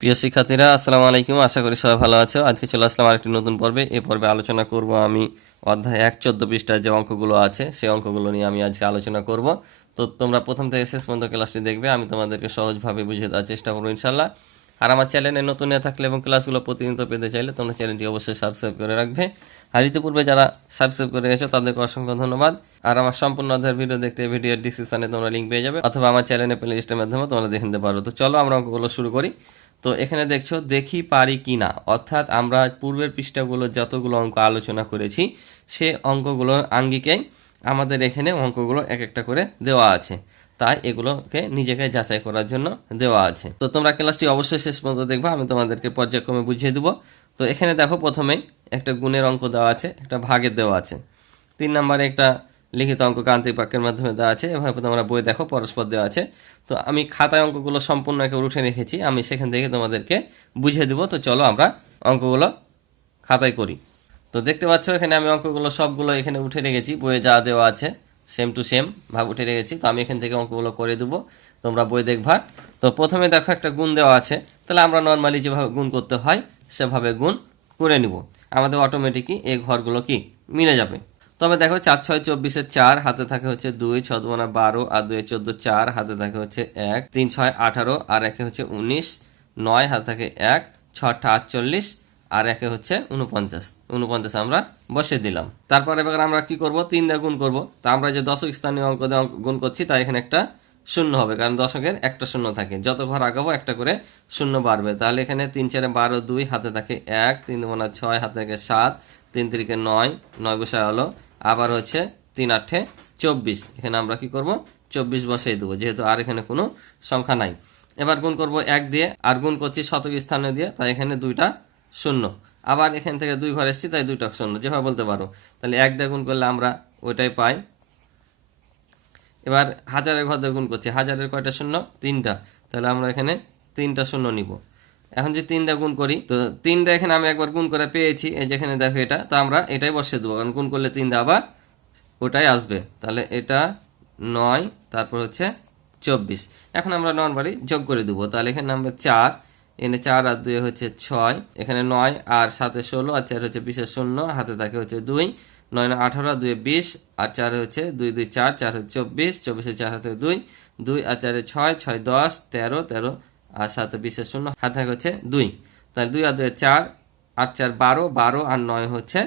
প্রিয় শিক্ষার্থীরা, আসসালামু আলাইকুম। আশা করি সবাই ভালো আছো। আজকে চলে আসলাম আরেকটি নতুন পর্বে। এই পর্বে আলোচনা করব আমি অধ্যায় ১ 14 পৃষ্ঠার যে অঙ্কগুলো আছে সেই অঙ্কগুলো নিয়ে আমি আজকে আলোচনা করব। তো তোমরা প্রথম থেকে শেষ পর্যন্ত ক্লাসটি দেখবে, আমি তোমাদেরকে সহজভাবে বুঝিয়ে দেওয়ার চেষ্টা করবো ইনশাল্লাহ। আর আমার চ্যানেলে নতুন হয়ে থাকলে এবং ক্লাসগুলো প্রতিনিয়ত পেতে চাইলে তোমরা চ্যানেলটি অবশ্যই সাবস্ক্রাইব করে রাখবে। আর ইতিপূর্বে যারা সাবস্ক্রাইব করে গেছো তাদেরকে অসংখ্য ধন্যবাদ। আর আমার সম্পূর্ণ অধ্যায়ের ভিডিও দেখতে ভিডিওর ডিসক্রিপশনে তোমরা লিঙ্ক পেয়ে যাবে, অথবা আমার চ্যানেলে প্লে লিস্টের মাধ্যমে তোমরা দেখে নিতে পারো। তো চলো আমরা অঙ্কগুলো শুরু করি। তো এখানে দেখছো দেখি পারি কি না, অর্থাৎ আমরা পূর্বের পৃষ্ঠাগুলো যতগুলো অঙ্ক আলোচনা করেছি সে অঙ্কগুলোর আঙ্গিকে আমাদের এখানে অঙ্কগুলো এক একটা করে দেওয়া আছে, তাই এগুলোকে নিজেকে যাচাই করার জন্য দেওয়া আছে। তো তোমরা ক্লাসটি অবশ্যই শেষ পর্যন্ত দেখবে, আমি তোমাদেরকে পর্যায়ক্রমে বুঝিয়ে দেবো। তো এখানে দেখো প্রথমেই একটা গুণের অঙ্ক দেওয়া আছে, একটা ভাগের দেওয়া আছে। 3 নম্বরে একটা লিখিত অঙ্ক গাণিতিক বাক্যের মাধ্যমে দেওয়া আছে। এভাবে তোমরা বই দেখো, পরস্পর দেওয়া আছে। তো আমি খাতায় অঙ্কগুলো সম্পূর্ণ একেবারে উঠে রেখেছি, আমি সেখান থেকে তোমাদেরকে বুঝিয়ে দেবো। তো চলো আমরা অঙ্কগুলো খাতায় করি। তো দেখতে পাচ্ছ এখানে আমি অঙ্কগুলো সবগুলো এখানে উঠে রেখেছি, বইয়ে যা দেওয়া আছে সেম টু সেম ভাব উঠে রেখেছি। তো আমি এখান থেকে অঙ্কগুলো করে দেবো, তোমরা বই দেখবা। তো প্রথমে দেখো একটা গুণ দেওয়া আছে, তাহলে আমরা নর্মালি যেভাবে গুণ করতে হয় সেভাবে গুণ করে নিব। আমাদের অটোমেটিকই এই ঘরগুলো কি মিলে যাবে। তবে দেখো 4 6 24 4 হাতে থাকে হচ্ছে 2, 6 2 12 আর 2 14 4 হাতে থাকে হচ্ছে 1, 3 6 18 আর একে হচ্ছে 19, 9 হাতে থাকে 1, 6 48 আর একে হচ্ছে 49 আমরা বসে দিলাম। তারপরে এবার আমরা কি করব, 3 দিয়ে গুণ করব। তা আমরা যে দশক স্থানীয় অঙ্ক দিয়ে গুণ করছি তাই এখানে একটা শূন্য হবে, কারণ দশকের একটা শূন্য থাকে, যত ঘর আগাবো একটা করে শূন্য বাড়বে। তাহলে এখানে 3 4 12 2 হাতে থাকে 1, 3 2 6 হাতে থাকে 7, 3 3 9, 9 বসায় হলো। আবার হচ্ছে 3 8 24, এখানে আমরা কি করব 24 বসাই দেবো, যেহেতু আর এখানে কোনো সংখ্যা নাই। এবার গুণ করব 1 দিয়ে, আর গুণ করছি শতক স্থানে দিয়ে, তাই এখানে 2টা শূন্য। আবার এখান থেকে 2 ঘর এসেছি তাই 2টা শূন্য, যেভাবে বলতে পারো। তাহলে 1 দিয়ে গুণ করলে আমরা ওইটাই পাই। এবার হাজারের ঘর দিয়ে গুণ করছি, হাজারের কয়টা শূন্য 3টা, তাহলে আমরা এখানে 3টা শূন্য নিব। এখন যে 3 দিয়ে গুণ করি, তো 3 দিয়ে এখানে আমি একবার গুণ করে পেয়েছি, এই যেখানে দেখো এটা, তো আমরা এটাই বসিয়ে দেবো, কারণ গুণ করলে 3 দিয়ে আবার ওটাই আসবে। তাহলে এটা 9, তারপর হচ্ছে 24। এখন আমরা নর্মালি যোগ করে দেবো, তাহলে এখানে নামবে 4, এখানে 4 আর 2 হচ্ছে 6, এখানে 9 আর 7 16 আর 4 হচ্ছে 20 শূন্য, হাতে থাকে হচ্ছে 2, 9 9 18 আর 2 20 আর 4 হচ্ছে 2 2 4, 4 হচ্ছে 24, 24 4 হাতে 2, 2 আর 4 6, 6 10, 13, 13 আর 7 20 শূন্য, হাতে থাকে হচ্ছে 2। তাহলে 2 আর 2 4, 8 4 12, 12 আর 9 হচ্ছে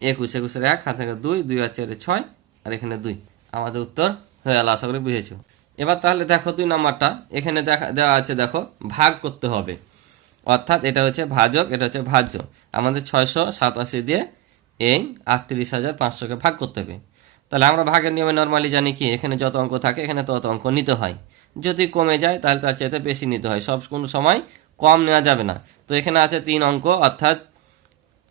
21, 21 1 হাতে থাকে 2, 2 আর 4 6 আর এখানে 2। আমাদের উত্তর হয়ে গেল, আশা করি বুঝেছো। এবার তাহলে দেখো 2 নাম্বারটা এখানে দেওয়া আছে, দেখো ভাগ করতে হবে, অর্থাৎ এটা হচ্ছে ভাজক, এটা হচ্ছে ভাজ্য। আমাদের 687 দিয়ে এই 38,500কে ভাগ করতে হবে। তাহলে আমরা ভাগের নিয়মে নর্মালি জানি কি, এখানে যত অঙ্ক থাকে এখানে তত অঙ্ক নিতে হয়, যদি কমে যায় তাহলে তার চাইতে বেশি নিতে হয়, সব কোনো সময় কম নেওয়া যাবে না। তো এখানে আছে 3 অঙ্ক, অর্থাৎ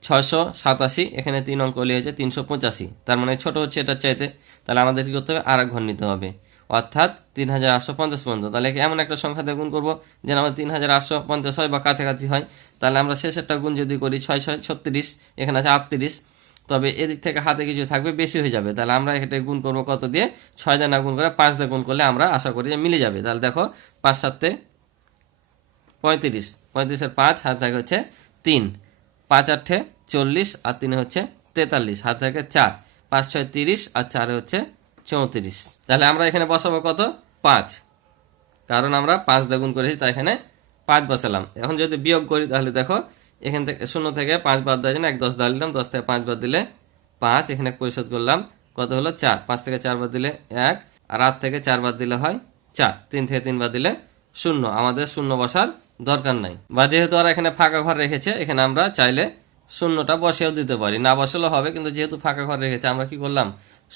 687, এখানে 3 অঙ্ক হয়েছে 385, তার মানে ছোট হচ্ছে এটার চাইতে। তাহলে আমাদের কী করতে হবে, আর এক ঘর নিতে হবে, অর্থাৎ 3850 পর্যন্ত। তাহলে এমন একটা সংখ্যা দিয়ে গুণ করবো যেন আমাদের 3850 হয় বা কাছাকাছি হয়। তাহলে আমরা শেষেরটা গুণ যদি করি 6 6 36, এখানে আছে 38, তবে এদিক থেকে হাতে কিছু থাকবে, বেশি হয়ে যাবে। তাহলে আমরা এটা গুণ করবো কত দিয়ে, 6 দিয়ে না গুণ করে 5 দিয়ে গুণ করলে আমরা আশা করি যে মিলে যাবে। তাহলে দেখো 5 7 35, 35 5 হাতে থাকে হচ্ছে 3, 5 8 40 আর 3 হচ্ছে 43, হাতে থাকে 4, 5 6 30 আর 4 হচ্ছে 34। তাহলে আমরা এখানে বসাবো কত, 5, কারণ আমরা 5 দিয়ে গুণ করেছি তাই এখানে 5 বসালাম। এখন যদি বিয়োগ করি তাহলে দেখো এখান থেকে 0 থেকে 5 বাদ দেওয়ার জন্য 1 10 দিয়ে দিলাম, 10 থেকে 5 বাদ দিলে 5, এখানে পরিশোধ করলাম, কত হলো 4, 5 থেকে 4 বাদ দিলে 1, আর 8 থেকে 4 বাদ দিলে হয় 4, 3 থেকে 3 বাদ দিলে 0। আমাদের শূন্য বসার দরকার নাই, বা যেহেতু আর এখানে ফাঁকা ঘর রেখেছে এখানে আমরা চাইলে শূন্যটা বসেও দিতে পারি, না বসালেও হবে, কিন্তু যেহেতু ফাঁকা ঘর রেখেছে আমরা কি করলাম,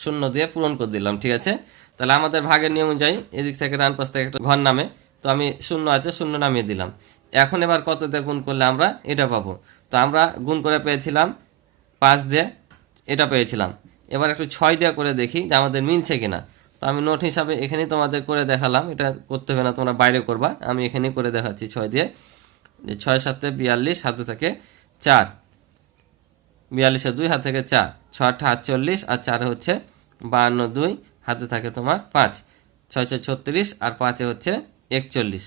শূন্য দিয়ে পূরণ করে দিলাম। ঠিক আছে, তাহলে আমাদের ভাগের নিয়ম অনুযায়ী এদিক থেকে ডান পাশ থেকে একটা ঘর নামে, তো আমি শূন্য আছে শূন্য নামিয়ে দিলাম। এখন এবার কত দিয়ে গুণ করলে আমরা এটা পাবো, তো আমরা গুণ করে পেয়েছিলাম 5 দিয়ে, এটা পেয়েছিলাম। এবার একটু 6 দিয়ে করে দেখি যে আমাদের মিলছে কিনা। তো আমি নোট হিসাবে এখানেই তোমাদের করে দেখালাম, এটা করতে হবে না, তোমরা বাইরে করবা, আমি এখানেই করে দেখাচ্ছি 6 দিয়ে। যে 6 7 42 হাতে থাকে 4, 42 2 হাতে থাকে 4, 6 8 48 আর 4 হচ্ছে 52 2 হাতে থাকে তোমার 5, 6 6 36 আর 5 হচ্ছে 41।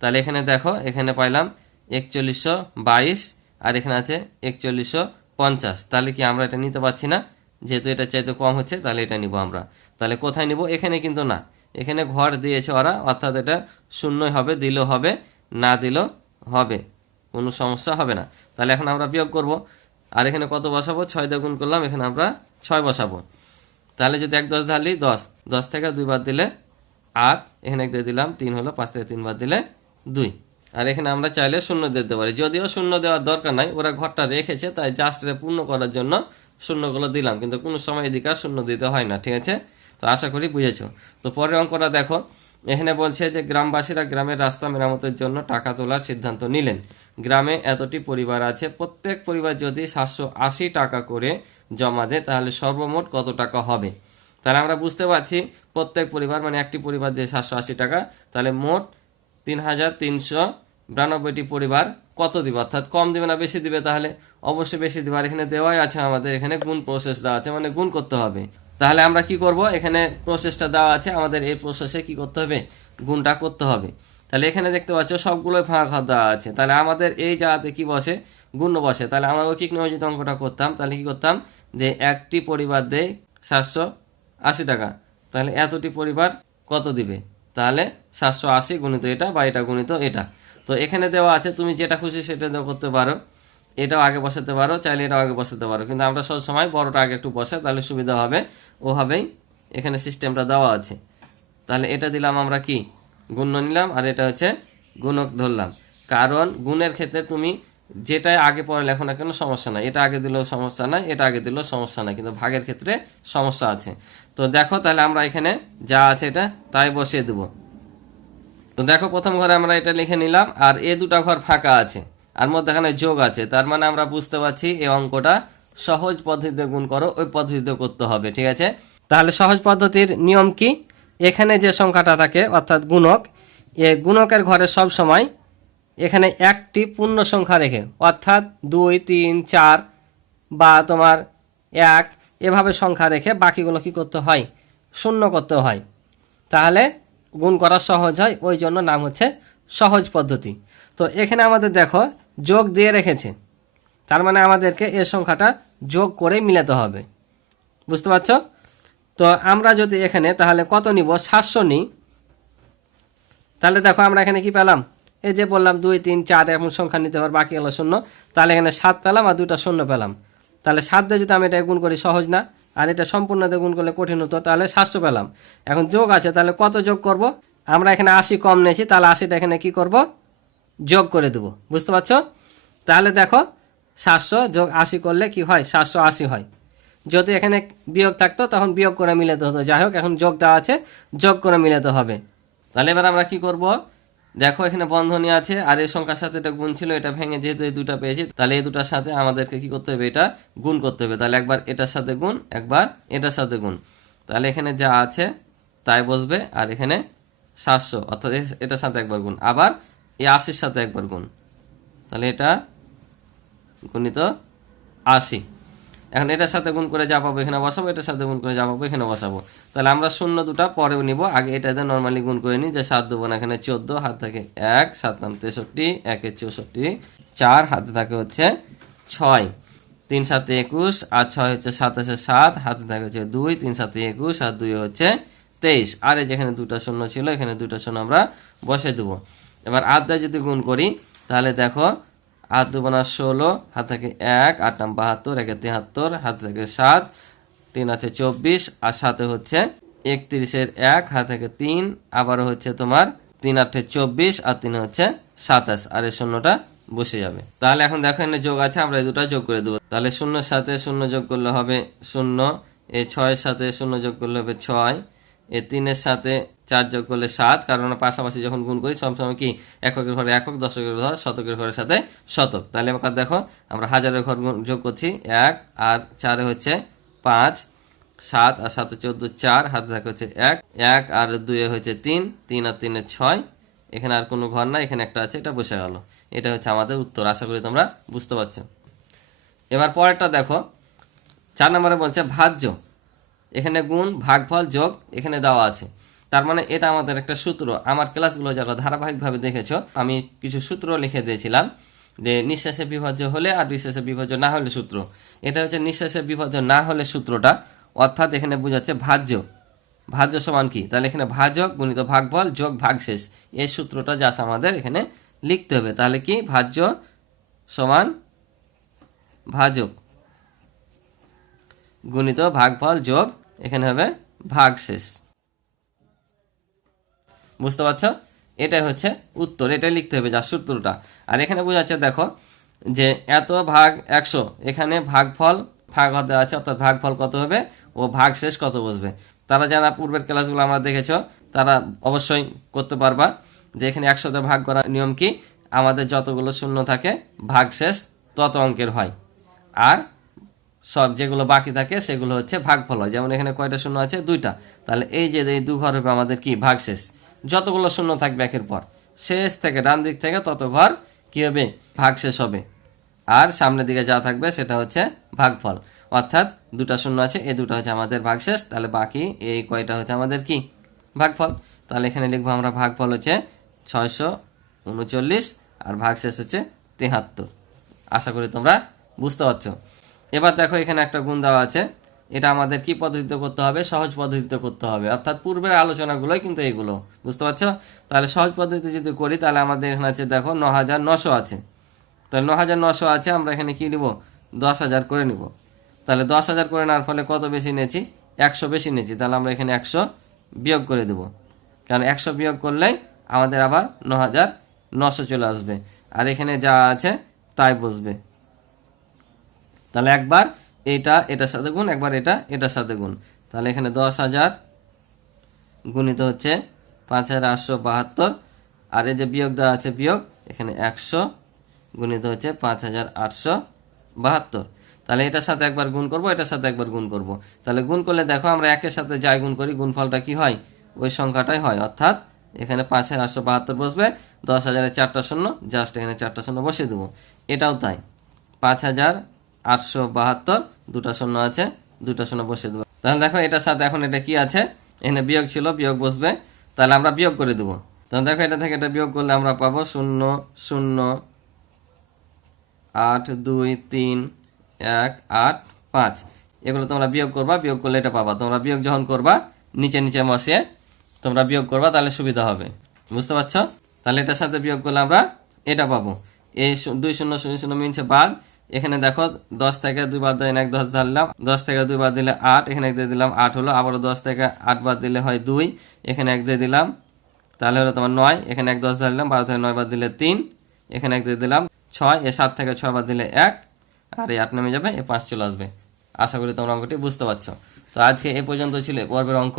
তাহলে এখানে দেখো, এখানে পাইলাম 4122 আর এখানে আছে 4150। তাহলে কি আমরা এটা নিতে পারছি না? যেহেতু এটা চাইতে কম হচ্ছে তাহলে এটা নিব আমরা। তাহলে কোথায় নিব? এখানে কিন্তু না, এখানে ঘর দিয়েছে ওরা, অর্থাৎ এটা শূন্যই হবে, দিলেও হবে না দিলেও হবে, কোনো সমস্যা হবে না। তাহলে এখন আমরা বিয়োগ করব, আর এখানে কত বসাবো? 6 দিয়ে গুণ করলাম, এখানে আমরা 6 বসাবো। তাহলে যদি 1 10 ঢালি 10, 10 থেকে 2 বাদ দিলে 8, এখানে 1 দিয়ে দিলাম 3 হলো, 5 থেকে 3 বাদ দিলে 2। আর এখানে আমরা চাইলে শূন্য দিতে পারি, যদিও শূন্য দেওয়ার দরকার নাই, ওরা ঘরটা রেখেছে তাই জাস্ট পূর্ণ করার জন্য শূন্যগুলো দিলাম, কিন্তু কোনো সময় এদিকে আর শূন্য দিতে হয় না। ঠিক আছে, তো আশা করি বুঝেছো। তো পরের অঙ্কটা দেখো, এখানে বলছে যে গ্রামবাসীরা গ্রামের রাস্তা মেরামতের জন্য টাকা তোলার সিদ্ধান্ত নিলেন। গ্রামে এতটি পরিবার আছে, প্রত্যেক পরিবার যদি 780 টাকা করে জমা দেয় তাহলে সর্বমোট কত টাকা হবে? তাহলে আমরা বুঝতে পারছি প্রত্যেক পরিবার মানে একটি পরিবার দিয়ে 780 টাকা, তাহলে মোট 3392টি পরিবার কত দিবে, অর্থাৎ কম দিবে না বেশি দিবে? তাহলে অবশ্যই বেশি দিবে। আর এখানে দেওয়াই আছে আমাদের, এখানে গুণ প্রসেস দেওয়া আছে, মানে গুণ করতে হবে। তাহলে আমরা কি করব? এখানে প্রসেসটা দেওয়া আছে আমাদের, এই প্রসেসে কি করতে হবে? গুণটা করতে হবে। তাহলে এখানে দেখতে পাচ্ছ সবগুলোই ফাঁকা ঘর দেওয়া আছে, তাহলে আমাদের এই জায়গাতে কি বসে? গুণ বসে। তাহলে আমরা ঐকিক নিয়মে যদি অঙ্কটা করতাম তাহলে কি করতাম? যে একটি পরিবার দেয় 780 টাকা, তাহলে এতটি পরিবার কত দিবে? তাহলে 780 গুণিত এটা বা এটা গুণিত এটা। তো এখানে দেওয়া আছে, তুমি যেটা খুশি সেটা করতে পারো, এটাও আগে বসাতে পারো, চাইলে এটাও আগে বসাতে পারো, কিন্তু আমরা সব সময় বড়টা আগে একটু বসে, তাহলে সুবিধা হবে। ওভাবেই এখানে সিস্টেমটা দেওয়া আছে। তাহলে এটা দিলাম আমরা কি? গুণ্য নিলাম, আর এটা হচ্ছে গুণক ধরলাম। কারণ গুণের ক্ষেত্রে তুমি যেটাই আগে পরে লেখো না কেন সমস্যা নাই, এটা আগে দিলেও সমস্যা নাই, এটা আগে দিলেও সমস্যা নাই, কিন্তু ভাগের ক্ষেত্রে সমস্যা আছে। তো দেখো, তাহলে আমরা এখানে যা আছে এটা তাই বসিয়ে দেব। তো দেখো, প্রথম ঘরে আমরা এটা লিখে নিলাম, আর এ দুটা ঘর ফাঁকা আছে, আর মধ্যখানে যোগ আছে, তার মানে আমরা বুঝতে পারছি এই অঙ্কটা সহজ পদ্ধতিতে গুণ করো, ওই পদ্ধতিতে করতে হবে। ঠিক আছে, তাহলে সহজ পদ্ধতির নিয়ম কি? এখানে যে সংখ্যাটা থাকে অর্থাৎ গুণক, এ গুণকের ঘরে সব সময় এখানে একটি পূর্ণ সংখ্যা রেখে, অর্থাৎ 2 3 4 বা তোমার 1 এভাবে সংখ্যা রেখে বাকিগুলো কি করতে হয়? শূন্য করতে হয়, তাহলে গুণ করা সহজ হয়, ওই জন্য নাম হচ্ছে সহজ পদ্ধতি। তো এখানে আমাদের দেখো যোগ দিয়ে রেখেছে, তার মানে আমাদেরকে এর সংখ্যাটা যোগ করে মিলাতে হবে, বুঝতে পারছো? তো আমরা যদি এখানে তাহলে কত নিব? 700 নিই, তাহলে দেখো আমরা এখানে কি পেলাম? এই যে বললাম 2 3 4 এমন সংখ্যা নিতে পারবো, বাকি হলো শূন্য, তাহলে এখানে 7 পেলাম আর 2টা শূন্য পেলাম। তাহলে 7 দিয়ে যদি আমি এটা গুণ করি সহজ না, আর এটা সম্পূর্ণ দিয়ে গুণ করলে কঠিন হতো, তাহলে 700 পেলাম। এখন যোগ আছে, তাহলে কত যোগ করব? আমরা এখানে 80 কম নিয়েছি, তাহলে 80টা এখানে কি করব? যোগ করে দেব, বুঝতে পারছো? তাহলে দেখো 700 যোগ 80 করলে কি হয়? 780 হয়। যদি এখানে বিয়োগ থাকতো তখন বিয়োগ করে মিলাতে হতো, যাই হোক এখন যোগ দেওয়া আছে, যোগ করে মিলাতে হবে। তাহলে এবার আমরা কি করব? দেখো এখানে বন্ধনী আছে, আর এই সংখ্যার সাথে এটা গুণ ছিল, এটা ভেঙে যেহেতু এই দুটা পেয়েছি, তাহলে এই দুটার সাথে আমাদেরকে কি করতে হবে? এটা গুণ করতে হবে। তাহলে একবার এটার সাথে গুণ, একবার এটার সাথে গুণ, তাহলে এখানে যা আছে তাই বসবে, আর এখানে 700 অর্থাৎ এটার সাথে একবার গুণ, আবার এই 80-র সাথে একবার গুণ, তাহলে এটা গুণিত 80। এখন এটার সাথে গুণ করে যা পাবো এখানে বসাবো, এটার সাথে গুণ করে যা পাবো এখানে বসাবো। তাহলে আমরা শূন্য দুটা পরেও নিব, আগে এটাতে নর্মালি গুণ করে নিই, যে 7 দেবো না, এখানে 14, হাত থাকে 1, 7 নাম 63, 1 এ 64, 4 হাতে থাকে হচ্ছে 6, 3 7 21, আর 6 হচ্ছে 27, 7 হাতে থাকে হচ্ছে 2, 3 7 21, আর 2 হচ্ছে 23, আর এই যেখানে দুটা শূন্য ছিল এখানে দুটা শূন্য আমরা বসে দেবো। এবার আধটায় যদি গুণ করি তাহলে দেখো 8 2 16, হাত থাকে 1, 8 নাম 72, 1 73, হাতে থাকে 7, 3 আছে 24, আর সাথে হচ্ছে 31-এর 1, হাত থেকে 3, আবারও হচ্ছে তোমার 3 8 24, আর 3 হচ্ছে 27, আর এই শূন্যটা বসে যাবে। তাহলে এখন দেখো এখানে যোগ আছে, আমরা এই দুটো যোগ করে দেবো। তাহলে শূন্যের সাথে শূন্য যোগ করলে হবে 0, এই 6-এর সাথে শূন্য যোগ করলে হবে 6, এই 3-এর সাথে 4 যোগ করলে 7, কারণ আমরা পাশাপাশি যখন গুণ করি সবসময় কি এককের ঘরে একক, দশকের ঘর, শতকের ঘরের সাথে শতক। তাহলে এবার দেখো আমরা হাজারের ঘর যোগ করছি 1, আর 4 হচ্ছে 5, 7 আর 7 14, 4 হাতে থাকে হচ্ছে 1, 1 আর 2 হচ্ছে 3, 3 আর 3 6, এখানে আর কোনো ঘর না, এখানে একটা আছে, এটা বসে গেল। এটা হচ্ছে আমাদের উত্তর, আশা করি তোমরা বুঝতে পারছো। এবার পরেরটা দেখো, 4 নম্বরে বলছে ভাজ্য, এখানে গুণ, ভাগফল, যোগ এখানে দেওয়া আছে। তার মানে এটা আমাদের একটা সূত্র। আমার ক্লাসগুলো যারা ধারাবাহিকভাবে দেখেছো, আমি কিছু সূত্র লিখে দিয়েছিলাম যে নিঃশেষে বিভাজ্য হলে আর নিঃশেষে বিভাজ্য না হলে সূত্র। এটা হচ্ছে নিঃশেষে বিভাজ্য না হলে সূত্রটা, অর্থাৎ এখানে বোঝাচ্ছে ভাজ্য। ভাজ্য সমান কি? তাহলে এখানে ভাজক গুণিত ভাগফল যোগ ভাগশেষ, এই সূত্রটা জাস্ট আমাদের এখানে লিখতে হবে। তাহলে কি? ভাজ্য সমান ভাজক গুণিত ভাগফল যোগ এখানে হবে ভাগশেষ। বুঝতে পারছো? এটাই হচ্ছে উত্তর, এটাই লিখতে হবে যা সূত্রটা। আর এখানে বোঝাচ্ছে দেখো যে এত ভাগ 100, এখানে ভাগফল ভাগ হতে আছে, অর্থাৎ ভাগফল কত হবে ও ভাগশেষ কত বসবে। তারা যারা পূর্বের ক্লাসগুলো আমরা দেখেছো তারা অবশ্যই করতে পারবা যে এখানে 100তে ভাগ করার নিয়ম কি? আমাদের যতগুলো শূন্য থাকে ভাগশেষ তত অঙ্কের হয়, আর সব যেগুলো বাকি থাকে সেগুলো হচ্ছে ভাগফল হয়। যেমন এখানে কয়টা শূন্য আছে? 2টা। তাহলে এই যে এই 2 ঘর হবে আমাদের কি? ভাগশেষ। যতগুলো শূন্য থাকবে একের পর শেষ থেকে ডান দিক থেকে তত ঘর কি হবে? ভাগশেষ হবে। আর সামনের দিকে যা থাকবে সেটা হচ্ছে ভাগফল, অর্থাৎ 2টা শূন্য আছে, এই 2টা হচ্ছে আমাদের ভাগশেষ। তাহলে বাকি এই কয়টা হচ্ছে আমাদের কি? ভাগফল। তাহলে এখানে লিখবো আমরা ভাগফল হচ্ছে 639 আর ভাগশেষ হচ্ছে 73। আশা করি তোমরা বুঝতে পারছো। এবার দেখো এখানে একটা গুণ দেওয়া আছে, এটা আমাদের কি পদ্ধতিতে করতে হবে? সহজ পদ্ধতিতে করতে হবে, অর্থাৎ পূর্বের আলোচনাগুলোই কিন্তু এগুলো। বুঝতে পারছো? তাহলে সহজ পদ্ধতিতে যদি করি তাহলে আমাদের এখানে আছে দেখো 9900 আছে। তাহলে 9900 আছে, আমরা এখানে কি নিব? 10,000 করে নিব। তাহলে 10,000 করে নেওয়ার ফলে কত বেশি নিয়েছি? 100 বেশি নিয়েছি। তাহলে আমরা এখানে 100 বিয়োগ করে দেব, কারণ 100 বিয়োগ করলেই আমাদের আবার 9900 চলে আসবে। আর এখানে যা আছে তাই বসবে। তাহলে একবার এটা এটার সাথে গুণ, একবার এটা এটার সাথে গুণ। তাহলে এখানে 10,000 গুণিত হচ্ছে 5,872, আর এই যে বিয়োগ দেওয়া আছে বিয়োগ, এখানে 100 গুণিত হচ্ছে 5,872। তাহলে এটার সাথে একবার গুণ করব, এটার সাথে একবার গুণ করব। তাহলে গুণ করলে দেখো আমরা একের সাথে যাই গুণ করি গুণফলটা কি হয়? ওই সংখ্যাটাই হয়, অর্থাৎ এখানে 5,872 বসবে। 10,000-এর 4টা শূন্য, জাস্ট এখানে 4টা শূন্য বসিয়ে দেবো। এটাও তাই, 5,872, 2টা শূন্য আছে, 2টা শূন্য বসিয়ে দেবো। তাহলে দেখো এটার সাথে এখন এটা কি আছে? এখানে বিয়োগ ছিল, বিয়োগ বসবে। তাহলে আমরা বিয়োগ করে দেবো। তাহলে দেখো এটা থেকে এটা বিয়োগ করলে আমরা পাবো 0 0 8 2 3 1 8 5। এগুলো তোমরা বিয়োগ করবা, বিয়োগ করলে এটা পাবা। তোমরা বিয়োগ যখন করবা নিচে নিচে বসিয়ে তোমরা বিয়োগ করবা, তাহলে সুবিধা হবে। বুঝতে পারছো? তাহলে এটার সাথে বিয়োগ করলে আমরা এটা পাবো। এই 2 0 0 0 মিনছে বাদ। এখানে দেখো 10 থেকে 2 বাদ দিলে 1 10 ধরলাম, 10 থেকে 2 বাদ দিলে 8, এখানে 1 দিয়ে দিলাম 8 হলো। আবারও 10 থেকে 8 বাদ দিলে হয় 2, এখানে 1 দিয়ে দিলাম, তাহলে হলো তোমার 9, এখানে 1 10 ধরলাম, 12 থেকে 9 বাদ দিলে 3, এখানে 1 দিয়ে দিলাম 6, এ 7 থেকে 6 বাদ দিলে 1, আর এই 8 নেমে যাবে, এ 5 চলে আসবে। আশা করি তোমরা অঙ্কটি বুঝতে পারছো। তো আজকে এই পর্যন্ত ছিল পর্বের অঙ্ক।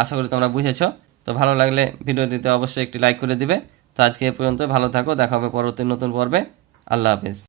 আশা করি তোমরা বুঝেছো। তো ভালো লাগলে ভিডিওটিতে অবশ্যই একটি লাইক করে দিবে। তো আজকে এই পর্যন্ত, ভালো থাকো, দেখা হবে পরবর্তী নতুন পর্বে। আল্লাহ হাফেজ।